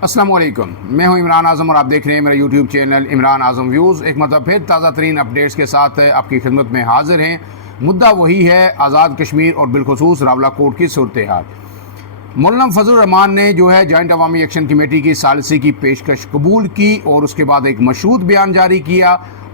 अस्सलाम वालेकुम, मैं हूं इमरान आज़म और आप देख रहे हैं मेरा यूट्यूब चैनल इमरान आज़म व्यूज़। एक मतलब फिर ताज़ा तरीन अपडेट्स के साथ आपकी खिदमत में हाजिर हैं। मुद्दा वही है आज़ाद कश्मीर और बिलखुसूस रावलाकोट की सूरत हाल। मौलाना फजल रहमान ने जो है जॉइंट अवामी एक्शन कमेटी की सालिसी की पेशकश कबूल की और उसके बाद एक मशरूत बयान जारी किया।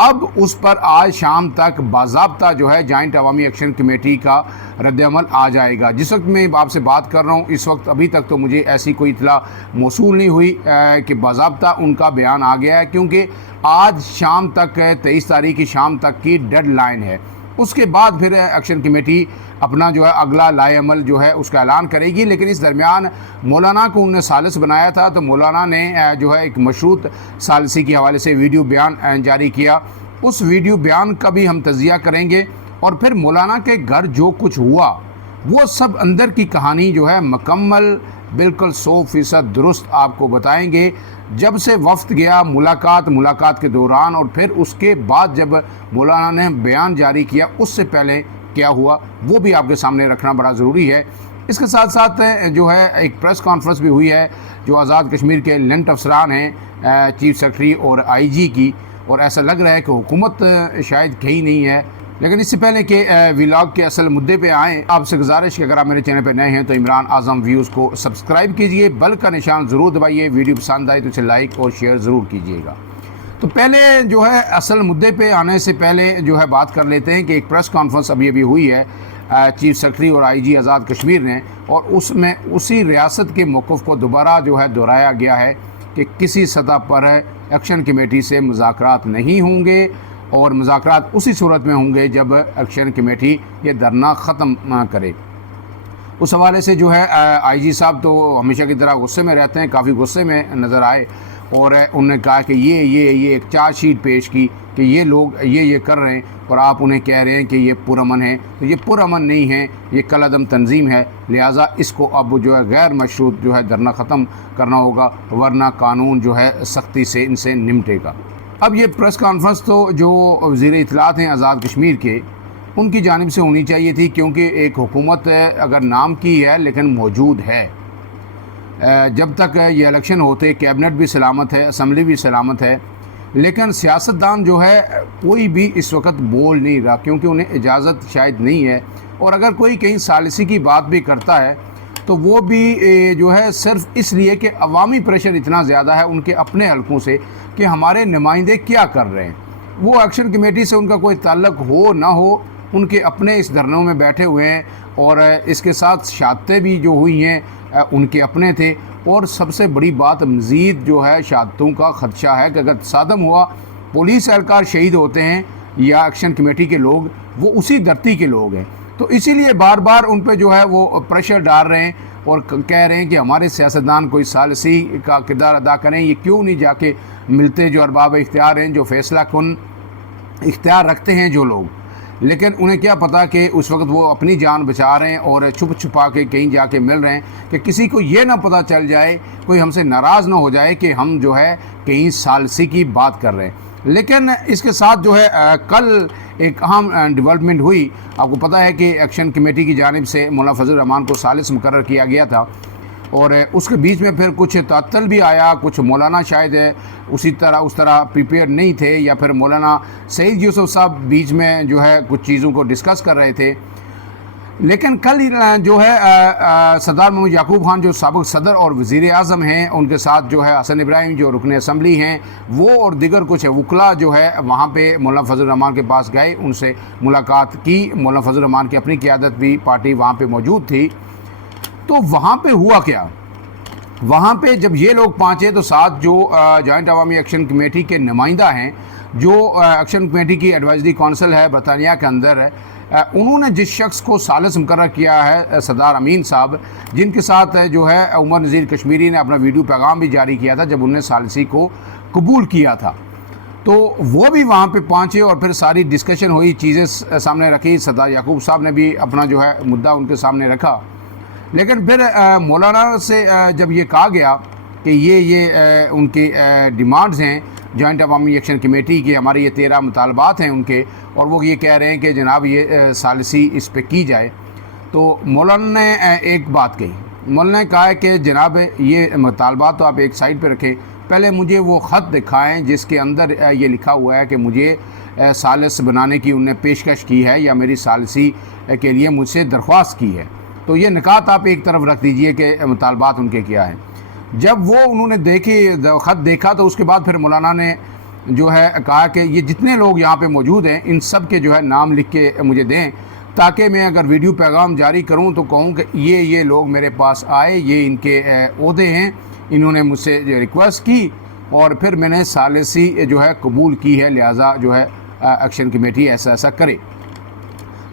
अब उस पर आज शाम तक बाज़ाब्ता जो है जॉइंट अवामी एक्शन कमेटी का रद्दअमल आ जाएगा। जिस वक्त मैं आपसे बात कर रहा हूँ इस वक्त अभी तक तो मुझे ऐसी कोई इतला मौसूल नहीं हुई कि बाज़ाब्ता उनका बयान आ गया है, क्योंकि आज शाम तक 23 तारीख की शाम तक की डेड लाइन है। उसके बाद फिर एक्शन कमेटी अपना जो है अगला लाएअमल जो है उसका ऐलान करेगी। लेकिन इस दरमियान मौलाना को उन्होंने सालिस बनाया था, तो मौलाना ने जो है एक मशरूत सालिसी के हवाले से वीडियो बयान जारी किया। उस वीडियो बयान का भी हम तजिया करेंगे और फिर मौलाना के घर जो कुछ हुआ वो सब अंदर की कहानी जो है मुकम्मल बिल्कुल 100% दुरुस्त आपको बताएंगे। जब से वफ्द गया मुलाकात के दौरान और फिर उसके बाद जब मौलाना ने बयान जारी किया उससे पहले क्या हुआ वो भी आपके सामने रखना बड़ा ज़रूरी है। इसके साथ साथ जो है एक प्रेस कॉन्फ्रेंस भी हुई है जो आज़ाद कश्मीर के लेंट अफसरान हैं चीफ सेक्रेटरी और आईजी की, और ऐसा लग रहा है कि हुकूमत शायद कहीं नहीं है। लेकिन इससे पहले कि व्लॉग के असल मुद्दे पे आएँ, आपसे गुजारिश कि अगर आप मेरे चैनल पर नए हैं तो इमरान आज़म व्यूज़ को सब्सक्राइब कीजिए, बेल का निशान ज़रूर दबाइए, वीडियो पसंद आए तो इसे लाइक और शेयर ज़रूर कीजिएगा। तो पहले जो है असल मुद्दे पे आने से पहले जो है बात कर लेते हैं कि एक प्रेस कॉन्फ्रेंस अभी हुई है चीफ सेक्रेटरी और आईजी आज़ाद कश्मीर ने, और उसमें उसी रियासत के मौक़िफ़ को दोबारा जो है दोहराया गया है कि किसी सतह पर एक्शन कमेटी से मुज़ाकरात नहीं होंगे और मुज़ाकरात उसी सूरत में होंगे जब एक्शन कमेटी ये धरना ख़त्म करे। उस हवाले से जो है आईजी साहब तो हमेशा की तरह गुस्से में रहते हैं, काफ़ी गुस्से में नज़र आए और उन्होंने कहा कि ये एक चार्जशीट पेश की कि ये लोग ये कर रहे हैं और आप उन्हें कह रहे हैं कि ये पुरअमन है। तो ये पुरअमन नहीं है, ये कलअदम तंजीम है, लिहाजा इसको अब जो है गैर मशरूत जो है धरना ख़त्म करना होगा, वरना कानून जो है सख्ती से इनसे निमटेगा। अब ये प्रेस कॉन्फ्रेंस तो जो वज़ीर इत्तलात हैं आज़ाद कश्मीर के, उनकी जानिब से होनी चाहिए थी, क्योंकि एक हुकूमत अगर नाम की है लेकिन मौजूद है। जब तक ये इलेक्शन होते कैबिनेट भी सलामत है, असम्बली भी सलामत है, लेकिन सियासतदान जो है कोई भी इस वक्त बोल नहीं रहा, क्योंकि उन्हें इजाज़त शायद नहीं है। और अगर कोई कहीं सालिसी की बात भी करता है तो वो भी जो है सिर्फ इसलिए कि अवामी प्रेशर इतना ज़्यादा है उनके अपने हलकों से कि हमारे नुमाइंदे क्या कर रहे हैं। वो एक्शन कमेटी से उनका कोई ताल्लुक हो ना हो, उनके अपने इस धरनों में बैठे हुए हैं और इसके साथ शहादतें भी जो हुई हैं उनके अपने थे। और सबसे बड़ी बात मज़ीद जो है शहादतों का ख़दशा है कि अगर तसादम हुआ, पुलिस एहलकार शहीद होते हैं या एक्शन कमेटी के लोग, वो उसी धरती के लोग हैं। तो इसीलिए बार बार उन पर जो है वो प्रेशर डाल रहे हैं और कह रहे हैं कि हमारे सियासतदान कोई सालिसी का किरदार अदा करें, ये क्यों नहीं जाके मिलते जो अरबाब इख्तियार हैं, जो फ़ैसला कुन इख्तियार रखते हैं जो लोग। लेकिन उन्हें क्या पता कि उस वक्त वो अपनी जान बचा रहे हैं और छुप छुपा के कहीं जाके मिल रहे हैं कि किसी को ये ना पता चल जाए, कोई हमसे नाराज़ ना हो जाए कि हम जो है कहीं सालिसी की बात कर रहे हैं। लेकिन इसके साथ जो है कल एक अहम डेवलपमेंट हुई। आपको पता है कि एक्शन कमेटी की जानिब से मौलाना फजल रहमान को सालिस मुकर्रर किया गया था और उसके बीच में फिर कुछ तातल भी आया, कुछ मौलाना शायद उस तरह प्रिपेयर नहीं थे, या फिर मौलाना सईद यूसुफ साहब बीच में जो है कुछ चीज़ों को डिस्कस कर रहे थे। लेकिन कल जो है सरदार महमूद याकूब खान जो साबिक़ सदर और वज़ीर आज़म हैं, उनके साथ जो है हसन इब्राहिम जो रुकन असम्बली हैं, वो और दिगर कुछ वकला जो है वहाँ पे मौलाना फजल रहमान के पास गए, उनसे मुलाकात की। मौलाना फजल रहमान की अपनी क़ियादत भी पार्टी वहाँ पे मौजूद थी। तो वहाँ पे हुआ क्या, वहाँ पे जब ये लोग पहुँचे तो साथ जो जॉइंट अवामी एक्शन कमेटी के नुमाइंदा हैं, जो एक्शन कमेटी की एडवाइजरी कौंसिल है बरतानिया के अंदर है, उन्होंने जिस शख्स को सालिस मुकर्रर किया है सरदार अमीन साहब, जिनके साथ जो है उमर नज़ीर कश्मीरी ने अपना वीडियो पैगाम भी जारी किया था जब उन्होंने सालिसी को कबूल किया था, तो वो भी वहाँ पे पहुँचे और फिर सारी डिस्कशन हुई, चीज़ें सामने रखी। सरदार याकूब साहब ने भी अपना जो है मुद्दा उनके सामने रखा। लेकिन फिर मौलाना से जब ये कहा गया कि ये उनकी डिमांड्स हैं जॉइंट अवामी एक्शन कमेटी की, हमारे ये 13 मुतालबात हैं उनके, और वो ये कह रहे हैं कि जनाब ये सालिसी इस पे की जाए, तो मौलाना ने एक बात कही। मौलाना ने कहा है कि जनाब ये मुतालबात तो आप एक साइड पर रखें, पहले मुझे वो ख़त दिखाएं जिसके अंदर ये लिखा हुआ है कि मुझे सालिस बनाने की उन्होंने पेशकश की है या मेरी सालिसी के लिए मुझसे दरख्वास्त की है। तो ये निकात आप एक तरफ रख दीजिए कि मुतालबात उनके क्या हैं। जब वो उन्होंने ख़त देखा तो उसके बाद फिर मौलाना ने जो है कहा कि ये जितने लोग यहाँ पे मौजूद हैं इन सब के जो है नाम लिख के मुझे दें, ताकि मैं अगर वीडियो पैगाम जारी करूँ तो कहूँ कि ये लोग मेरे पास आए, ये इनके ओहदे हैं, इन्होंने मुझसे रिक्वेस्ट की और फिर मैंने सालिसी जो है कबूल की है, लिहाजा जो है एक्शन कमेटी ऐसा ऐसा करे।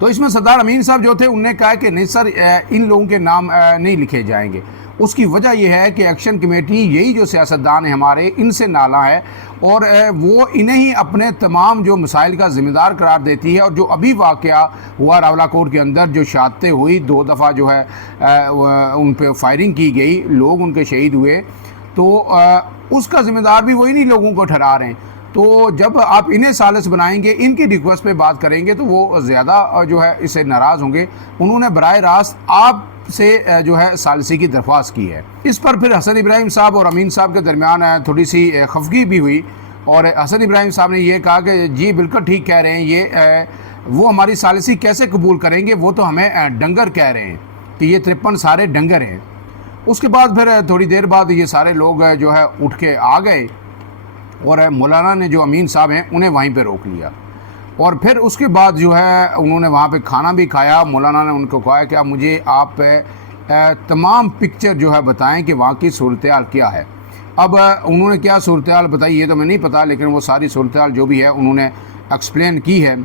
तो इसमें सरदार अमीन साहब जो थे उन्होंने कहा कि नहीं सर, इन लोगों के नाम नहीं लिखे जाएंगे। उसकी वजह यह है कि एक्शन कमेटी यही जो सियासतदान है हमारे, इनसे नाला है और वो इन्हें ही अपने तमाम जो मसाइल का ज़िम्मेदार करार देती है। और जो अभी वाक़या हुआ रावलाकोट के अंदर, जो शहादतें हुई, 2 दफ़ा जो है उन पर फायरिंग की गई, लोग उनके शहीद हुए, तो उसका ज़िम्मेदार भी वही नहीं लोगों को ठहरा रहे हैं। तो जब आप इन्हें सालिस बनाएंगे, इनकी रिक्वेस्ट पे बात करेंगे तो वो ज़्यादा जो है इससे नाराज़ होंगे। उन्होंने बराह रास्त आप से जो है सालिसी की दरख्वास्त की है। इस पर फिर हसन इब्राहिम साहब और अमीन साहब के दरमियान थोड़ी सी खफगी भी हुई और हसन इब्राहिम साहब ने यह कहा कि जी बिल्कुल ठीक कह रहे हैं, ये वो हमारी सालिसी कैसे कबूल करेंगे, वो तो हमें डंगर कह रहे हैं कि ये 53 सारे डंगर हैं। उसके बाद फिर थोड़ी देर बाद ये सारे लोग जो है उठ के आ गए और मौलाना ने जो अमीन साहब हैं उन्हें वहीं पे रोक लिया और फिर उसके बाद जो है उन्होंने वहाँ पे खाना भी खाया। मौलाना ने उनको कहा कि आप तमाम पिक्चर जो है बताएं कि वहाँ की सूरत हाल क्या है। अब उन्होंने क्या सूरत हाल बताई ये तो मैं नहीं पता, लेकिन वो सारी सूरत हाल जो भी है उन्होंने एक्सप्लेन की है।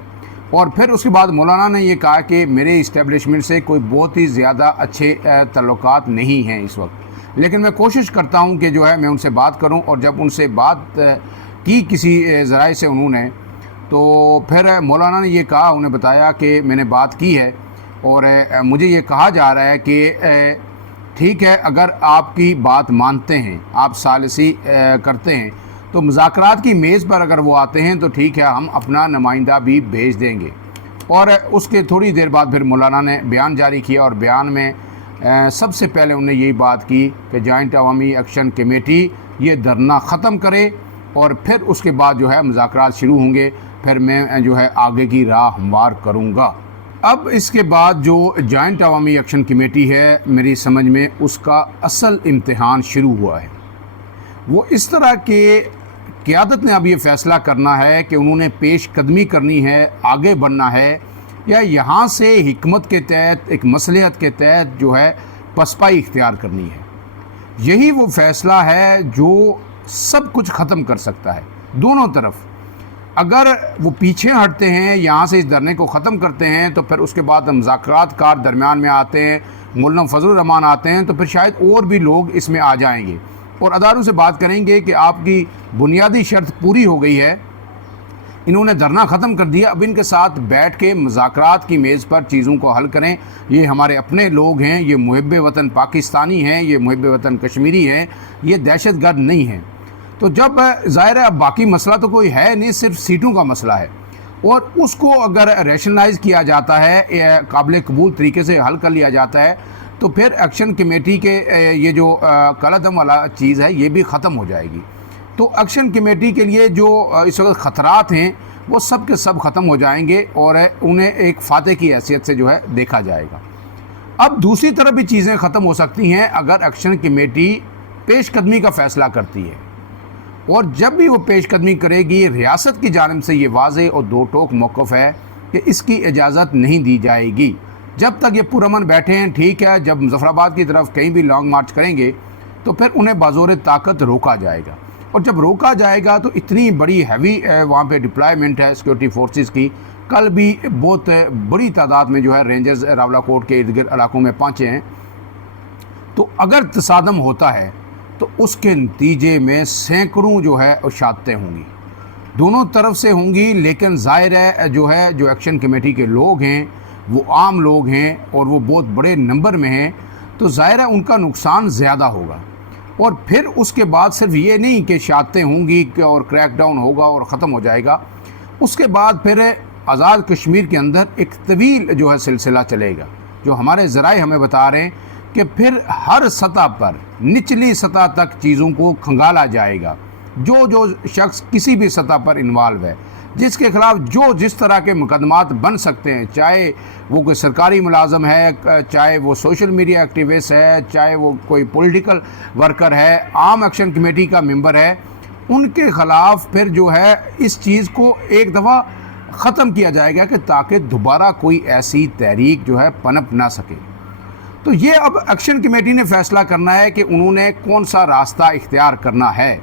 और फिर उसके बाद मौलाना ने ये कहा कि मेरे इस्टेब्लिशमेंट से कोई बहुत ही ज़्यादा अच्छे ताल्लुकात नहीं हैं इस वक्त, लेकिन मैं कोशिश करता हूं कि जो है मैं उनसे बात करूं। और जब उनसे बात की किसी ज़राए से उन्होंने, तो फिर मौलाना ने ये कहा, उन्हें बताया कि मैंने बात की है और मुझे ये कहा जा रहा है कि ठीक है, अगर आपकी बात मानते हैं, आप सालिसी करते हैं, तो मुज़ाकरात की मेज़ पर अगर वो आते हैं तो ठीक है, हम अपना नुमाइंदा भी भेज देंगे। और उसके थोड़ी देर बाद फिर मौलाना ने बयान जारी किया और बयान में सबसे पहले उन्होंने यही बात की कि जॉइंट अवामी एक्शन कमेटी ये धरना ख़त्म करे और फिर उसके बाद जो है मुज़ाकरात शुरू होंगे, फिर मैं जो है आगे की राह हमवार करूँगा। अब इसके बाद जो जॉइंट अवामी एक्शन कमेटी है, मेरी समझ में उसका असल इम्तिहान शुरू हुआ है। वो इस तरह के क़यादत ने अब ये फ़ैसला करना है कि उन्होंने पेश कदमी करनी है, आगे बढ़ना है, या यहाँ से हिकमत के तहत, एक मसलहत के तहत जो है पसपाई इख्तियार करनी है। यही वो फ़ैसला है जो सब कुछ ख़त्म कर सकता है दोनों तरफ। अगर वो पीछे हटते हैं, यहाँ से इस धरने को ख़त्म करते हैं, तो फिर उसके बाद मुज़ाकरात कार दरमियान में आते हैं, मुल्ज़म फजलुर रहमान आते हैं, तो फिर शायद और भी लोग इसमें आ जाएंगे और अदारों से बात करेंगे कि आपकी बुनियादी शर्त पूरी हो गई है, इन्होंने धरना ख़त्म कर दिया, अब इनके साथ बैठ के मुज़ाकरात की मेज़ पर चीज़ों को हल करें। ये हमारे अपने लोग हैं, ये मुहिब वतन पाकिस्तानी हैं, ये मुहिब वतन कश्मीरी हैं, ये दहशतगर्द नहीं हैं। तो जब ज़ाहिर है अब बाकी मसला तो कोई है नहीं, सिर्फ सीटों का मसला है और उसको अगर रैशनलाइज़ किया जाता है, काबिल कबूल तरीके से हल कर लिया जाता है, तो फिर एक्शन कमेटी के ये जो कलअदम वाला चीज़ है ये भी ख़त्म हो जाएगी। तो एक्शन कमेटी के लिए जो इस वक्त ख़तरात हैं वो सब के सब ख़त्म हो जाएंगे और उन्हें एक फ़ातह की हैसियत से जो है देखा जाएगा। अब दूसरी तरफ भी चीज़ें ख़त्म हो सकती हैं अगर एक्शन कमेटी पेशकदमी का फ़ैसला करती है, और जब भी वो पेशकदमी करेगी, रियासत की जानिब से ये वाज़ेह और दो टोक मौक़िफ़ है कि इसकी इजाज़त नहीं दी जाएगी। जब तक ये पुरअमन बैठे हैं ठीक है, जब मुज़फ़्फ़राबाद की तरफ कहीं भी लॉन्ग मार्च करेंगे तो फिर उन्हें बाज़ोर ताकत रोका जाएगा, और जब रोका जाएगा तो इतनी बड़ी हैवी वहाँ पे डिप्लॉयमेंट है सिक्योरिटी फोर्सेस की। कल भी बहुत बड़ी तादाद में जो है रेंजर्स रावलाकोट के इर्द गिर्द इलाकों में पहुँचे हैं। तो अगर तसादम होता है तो उसके नतीजे में सैकड़ों जो है शहादतें होंगी, दोनों तरफ से होंगी। लेकिन ज़ाहिर है जो एक्शन कमेटी के लोग हैं वो आम लोग हैं और वो बहुत बड़े नंबर में हैं, तो ज़ाहिर है उनका नुकसान ज़्यादा होगा। और फिर उसके बाद सिर्फ ये नहीं कि शहादतें होंगी और क्रैकडाउन होगा और ख़त्म हो जाएगा, उसके बाद फिर आज़ाद कश्मीर के अंदर एक तवील जो है सिलसिला चलेगा। जो हमारे ज़राए हमें बता रहे हैं कि फिर हर सतह पर, निचली सतह तक चीज़ों को खंगाला जाएगा। जो जो शख्स किसी भी सतह पर इन्वॉल्व है, जिसके खिलाफ जो जिस तरह के मुकदमात बन सकते हैं, चाहे वो कोई सरकारी मुलाजम है, चाहे वो सोशल मीडिया एक्टिविस्ट है, चाहे वो कोई पॉलिटिकल वर्कर है, आम एक्शन कमेटी का मेंबर है, उनके ख़िलाफ़ फिर जो है इस चीज़ को एक दफ़ा ख़त्म किया जाएगा कि ताकि दोबारा कोई ऐसी तहरीक जो है पनप ना सके। तो ये अब एक्शन कमेटी ने फ़ैसला करना है कि उन्होंने कौन सा रास्ता इख्तियार करना है।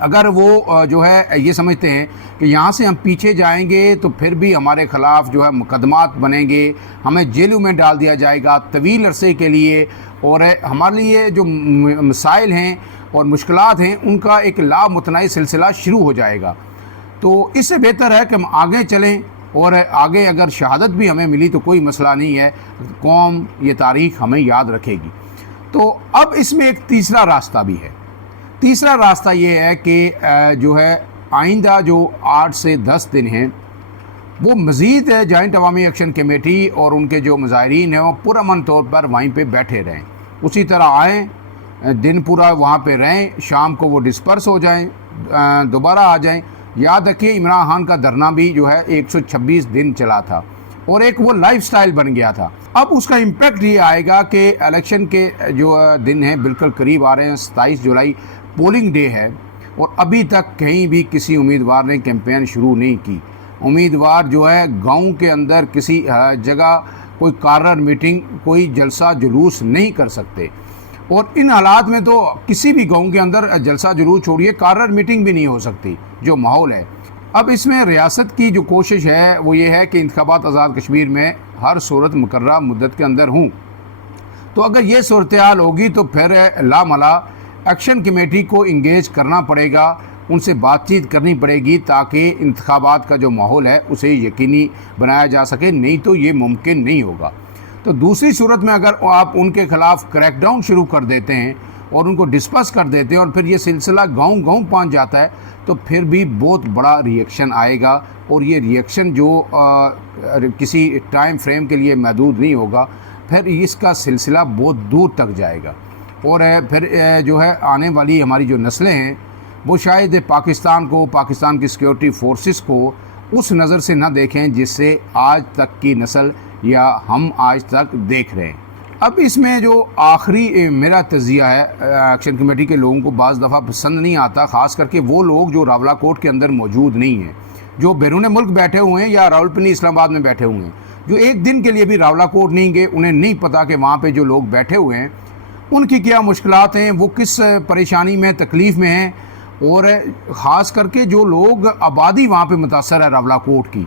अगर वो जो है ये समझते हैं कि यहाँ से हम पीछे जाएंगे तो फिर भी हमारे ख़िलाफ़ जो है मुकदमात बनेंगे, हमें जेलों में डाल दिया जाएगा तवील अरसे के लिए, और हमारे लिए जो मसाइल हैं और मुश्किलात हैं उनका एक लामुतनाई सिलसिला शुरू हो जाएगा। तो इससे बेहतर है कि हम आगे चलें, और आगे अगर शहादत भी हमें मिली तो कोई मसला नहीं है, कौम ये तारीख़ हमें याद रखेगी। तो अब इसमें एक तीसरा रास्ता भी है। तीसरा रास्ता ये है कि जो है आइंदा जो 8 से 10 दिन हैं वो मज़ीद जॉइंट अवामी एक्शन कमेटी और उनके जो मुज़ाहिरीन हैं वो पुरअमन तौर पर वहीं पे बैठे रहें, उसी तरह आएँ, दिन पूरा वहाँ पे रहें, शाम को वो डिस्पर्स हो जाएं, दोबारा आ जाएं। याद रखिए इमरान खान का धरना भी जो है 126 दिन चला था और एक वो लाइफस्टाइल बन गया था। अब उसका इम्पैक्ट ये आएगा कि इलेक्शन के जो दिन हैं बिल्कुल करीब आ रहे हैं, 27 जुलाई पोलिंग डे है, और अभी तक कहीं भी किसी उम्मीदवार ने कैंपेन शुरू नहीं की। उम्मीदवार जो है गांव के अंदर किसी जगह कोई कारर मीटिंग, कोई जलसा जुलूस नहीं कर सकते, और इन हालात में तो किसी भी गांव के अंदर जलसा जुलूस छोड़िए, कारर मीटिंग भी नहीं हो सकती जो माहौल है। अब इसमें रियासत की जो कोशिश है वो ये है कि इंतखाबात आज़ाद कश्मीर में हर सूरत मुकर्रर मुद्दत के अंदर हों। तो अगर ये सूरत हाल होगी तो फिर लामला एक्शन कमेटी को इंगेज करना पड़ेगा, उनसे बातचीत करनी पड़ेगी ताकि इंतखाबात का जो माहौल है उसे यकीनी बनाया जा सके, नहीं तो ये मुमकिन नहीं होगा। तो दूसरी सूरत में अगर आप उनके ख़िलाफ़ क्रैकडाउन शुरू कर देते हैं और उनको डिस्पर्स कर देते हैं और फिर ये सिलसिला गांव-गांव पहुंच जाता है तो फिर भी बहुत बड़ा रिएक्शन आएगा, और ये रिएक्शन जो किसी टाइम फ्रेम के लिए महदूद नहीं होगा, फिर इसका सिलसिला बहुत दूर तक जाएगा। और फिर जो है आने वाली हमारी जो नस्लें हैं वो शायद पाकिस्तान को, पाकिस्तान की सिक्योरिटी फोर्सेस को उस नज़र से ना देखें जिससे आज तक की नस्ल या हम आज तक देख रहे हैं। अब इसमें जो आखिरी मेरा तज़िया है, एक्शन कमेटी के लोगों को बाज़ दफ़ा पसंद नहीं आता, ख़ास करके वो लोग जो रावलाकोट के अंदर मौजूद नहीं हैं, जो बैरून मुल्क बैठे हुए हैं या रावलपिंडी इस्लामाबाद में बैठे हुए हैं, जो एक दिन के लिए भी रावलाकोट नहीं गए, उन्हें नहीं पता कि वहाँ पे जो लोग बैठे हुए हैं उनकी क्या मुश्किलात हैं, वो किस परेशानी में, तकलीफ़ में हैं, और ख़ास करके जो लोग आबादी वहाँ पे मुतासर है रावलाकोट की,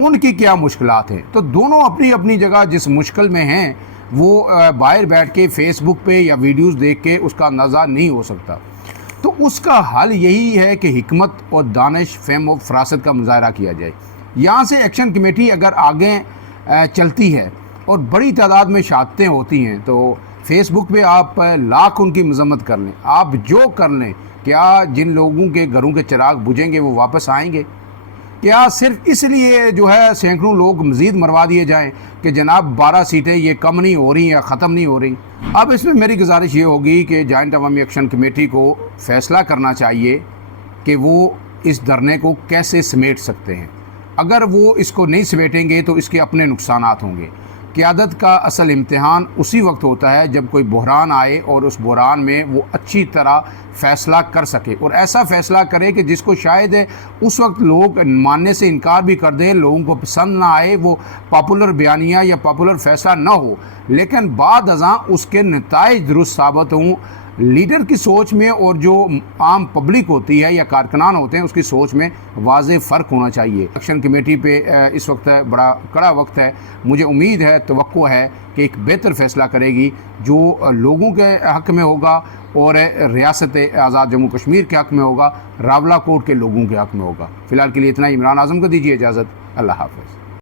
उनकी क्या मुश्किलात हैं। तो दोनों अपनी अपनी जगह जिस मुश्किल में हैं वो बाहर बैठ के फेसबुक पे या वीडियोस देख के उसका अंदाज़ा नहीं हो सकता। तो उसका हल यही है कि हिकमत और दानिश, फ़हम और फ़रासत का मुज़ाहरा किया जाए। यहाँ से एक्शन कमेटी अगर आगे चलती है और बड़ी तादाद में शहादतें होती हैं तो फेसबुक पे आप लाख उनकी मजम्मत कर लें, आप जो कर लें, क्या जिन लोगों के घरों के चिराग बुझेंगे वो वापस आएंगे? क्या सिर्फ इसलिए जो है सैकड़ों लोग मज़ीद मरवा दिए जाएं कि जनाब 12 सीटें ये कम नहीं हो रही या ख़त्म नहीं हो रही? अब इसमें मेरी गुजारिश ये होगी कि जॉइंट अवामी एक्शन कमेटी को फ़ैसला करना चाहिए कि वो इस धरने को कैसे समेट सकते हैं। अगर वो इसको नहीं समेटेंगे तो इसके अपने नुकसानात होंगे। क़यादत का असल इम्तिहान उसी वक्त होता है जब कोई बहरान आए और उस बहरान में वो अच्छी तरह फ़ैसला कर सके, और ऐसा फ़ैसला करे कि जिसको शायद उस वक्त लोग मानने से इनकार भी कर दें, लोगों को पसंद ना आए, वो पॉपुलर बयानिया या पॉपुलर फ़ैसला ना हो, लेकिन बाद अज़ां उसके नताइज दुरुस्त साबित हों। लीडर की सोच में और जो आम पब्लिक होती है या कारकुनान होते हैं उसकी सोच में वाज़ेह फ़र्क होना चाहिए। एक्शन कमेटी पे इस वक्त बड़ा कड़ा वक्त है, मुझे उम्मीद है, तवक्को है कि एक बेहतर फ़ैसला करेगी जो लोगों के हक़ में होगा और रियासत आज़ाद जम्मू कश्मीर के हक़ में होगा, रावलाकोट के लोगों के हक़ में होगा। फ़िलहाल के लिए इतना। इमरान आज़म को दीजिए इजाज़त। अल्लाह हाफ़िज़।